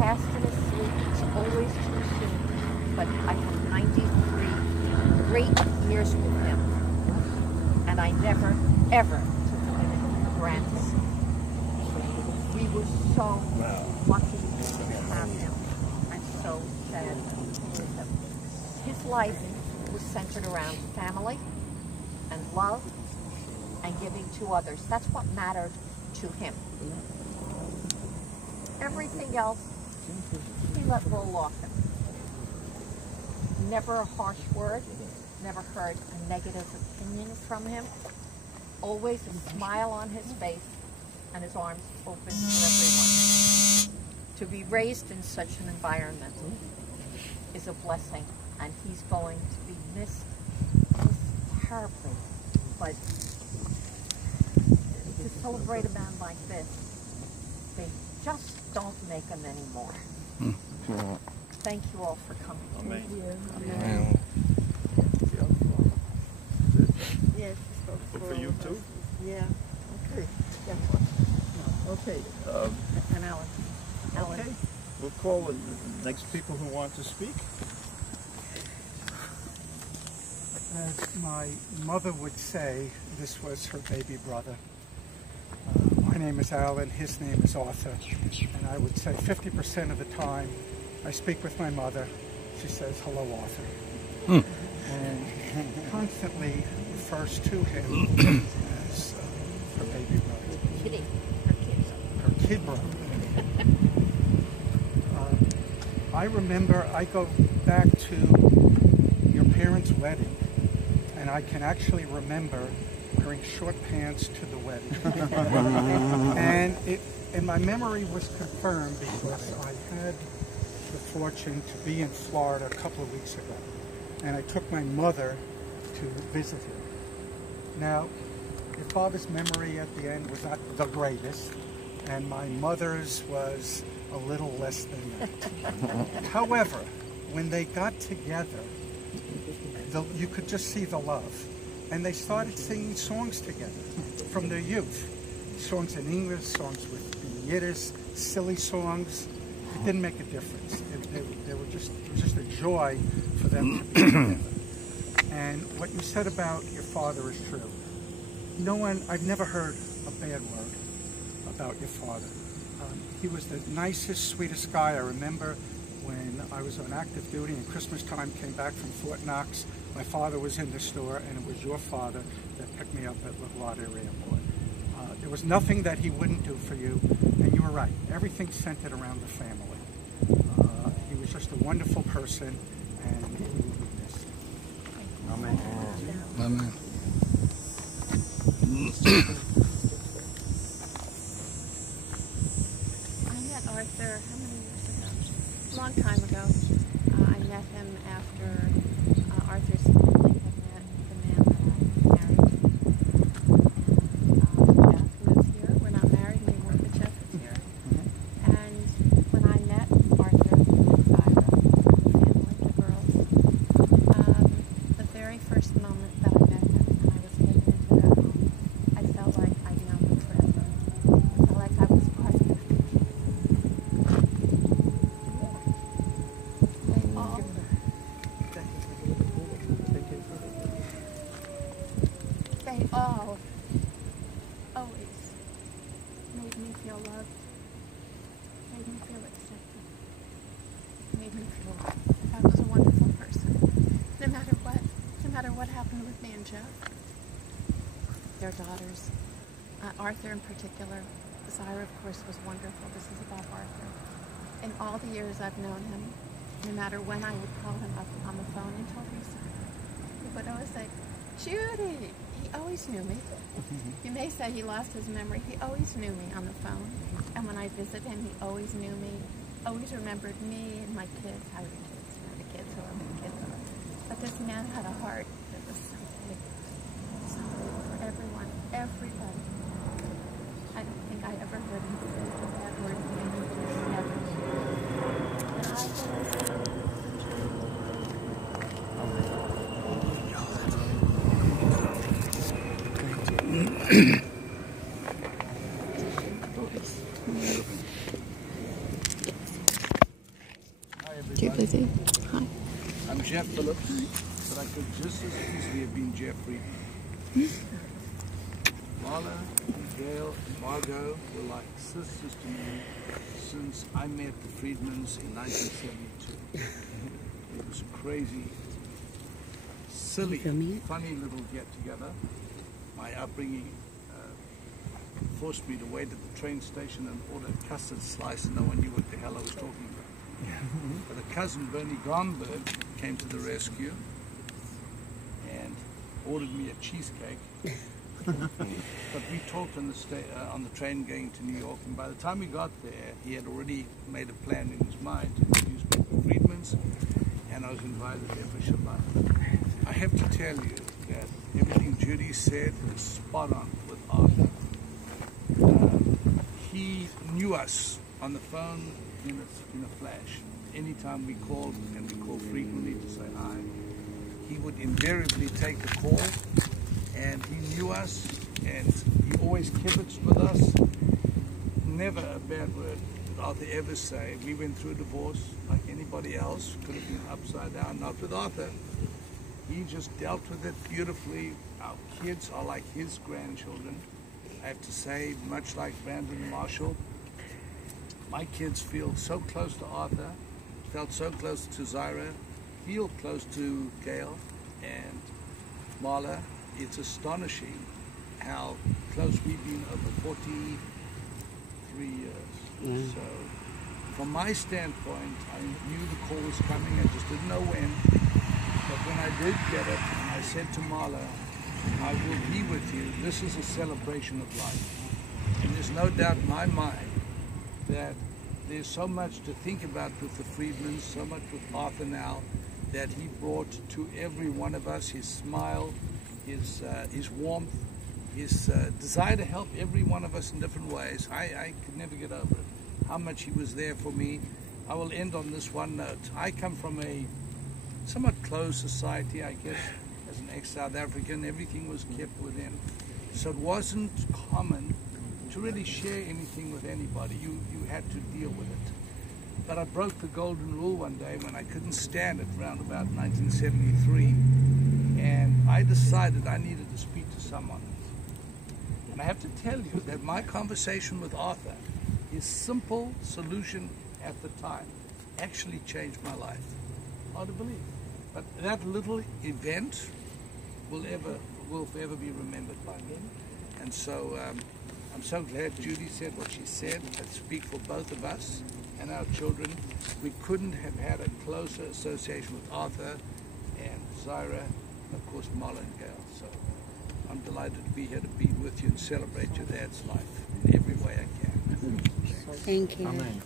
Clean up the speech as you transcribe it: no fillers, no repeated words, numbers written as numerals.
passed in his sleep. It's always too soon. But I had 93 great years with him. And I never, ever took him for granted. We were so lucky to have him and so sad to lose him. His life was centered around family and love and giving to others. That's what mattered to him. Everything else, he let roll off him. Never a harsh word, never heard a negative opinion from him. Always a smile on his face and his arms open for everyone. To be raised in such an environment is a blessing, and he's going to be missed terribly. But to celebrate a man like this, they just don't make them anymore. Thank you all for coming. Amen. Amen. Yes. For you too? Yeah. Okay. Okay. And Alan. Okay. We'll call the next people who want to speak. As my mother would say, this was her baby brother. My name is Alan, his name is Arthur, and I would say 50% of the time I speak with my mother, she says, "Hello, Arthur," and constantly refers to him as her baby brother. Kitty. Her kids. Her kid brother. I remember, I go back to your parents' wedding, and I can actually remember wearing short pants to the wedding. And my memory was confirmed because I had the fortune to be in Florida a couple of weeks ago, and I took my mother to visit him. Now, your father's memory at the end was not the greatest, and my mother's was a little less than that. However, when they got together, you could just see the love. And they started singing songs together from their youth. Songs in English, songs in Yiddish, silly songs. It didn't make a difference. It was just a joy for them to be together. And what you said about your father is true. I've never heard a bad word about your father. He was the nicest, sweetest guy. I remember when I was on active duty and Christmas time came back from Fort Knox, my father was in the store, and it was your father that picked me up at LaGuardia Airport. There was nothing that he wouldn't do for you, and you were right. Everything centered around the family. He was just a wonderful person, and we will be missed. Amen. Amen. Arthur, how many years ago? A long time ago. I met him after Arthur's family had met the man that I married. And Jeff lives here. We're not married anymore, but Jeff is here. And when I met Arthur and Zyra, the family, the girls, the very first moment that I met him and I was taken into their home, I felt like I'd known him forever. I felt like I was part of it. They all always made me feel loved, made me feel accepted, made me feel like I was a wonderful person. No matter what happened with me and Jeff, their daughters, Arthur in particular, Zyra of course was wonderful. This is about Arthur. In all the years I've known him, no matter when I would call him up on the phone and told me something, he would always say, "Judy!" He always knew me. You may say he lost his memory. He always knew me on the phone. And when I visited him, he always knew me, always remembered me and my kids. How the kids are, the kids who are the kids are. But this man had a heart that was something for everyone, everybody. I don't think I ever heard him say a bad word to me. Never. And I too busy. Hi. I'm Jeff Phillips, but I could just as easily have been Jeff Freidman. Marla, Gail, and Margot were like sisters to me since I met the Freidmans in 1972. It was a crazy, silly, funny little get-together. My upbringing forced me to wait at the train station and order a custard slice, and no one knew what the hell I was talking about. But a cousin, Bernie Gomberg, came to the rescue and ordered me a cheesecake. But we talked on the train going to New York, and by the time we got there, he had already made a plan in his mind to introduce me to the Freidmans, and I was invited there for Shabbat. I have to tell you that everything Judy said was spot on with Arthur. He knew us on the phone in a flash. Anytime we called, and we called frequently to say hi, he would invariably take the call, and he knew us, and he always kibitzed with us. Never a bad word did Arthur ever say. We went through a divorce like anybody else. Could have been upside down, not with Arthur. He just dealt with it beautifully. Our kids are like his grandchildren. I have to say, much like Brandon and Marshall, my kids feel so close to Arthur, felt so close to Zyra, feel close to Gail and Marla. It's astonishing how close we've been over 43 years. So from my standpoint, I knew the call was coming, I just didn't know when. But when I did get it, I said to Marla, I will be with you. This is a celebration of life. And there's no doubt in my mind that there's so much to think about with the Freidmans, so much with Arthur now, that he brought to every one of us, his smile, his warmth, his desire to help every one of us in different ways. I could never get over it, how much he was there for me. I will end on this one note. I come from a somewhat closed society, I guess. As an ex-South African, everything was kept within. So it wasn't common to really share anything with anybody. You had to deal with it. But I broke the golden rule one day when I couldn't stand it around about 1973. And I decided I needed to speak to someone. And I have to tell you that my conversation with Arthur, his simple solution at the time, actually changed my life. Hard to believe. But that little event will forever be remembered by me. And so I'm so glad Judy said what she said. I speak for both of us and our children. We couldn't have had a closer association with Arthur and Zyra, and of course Marla and Gail. So I'm delighted to be here to be with you and celebrate your dad's life in every way I can. Thank you. Amen.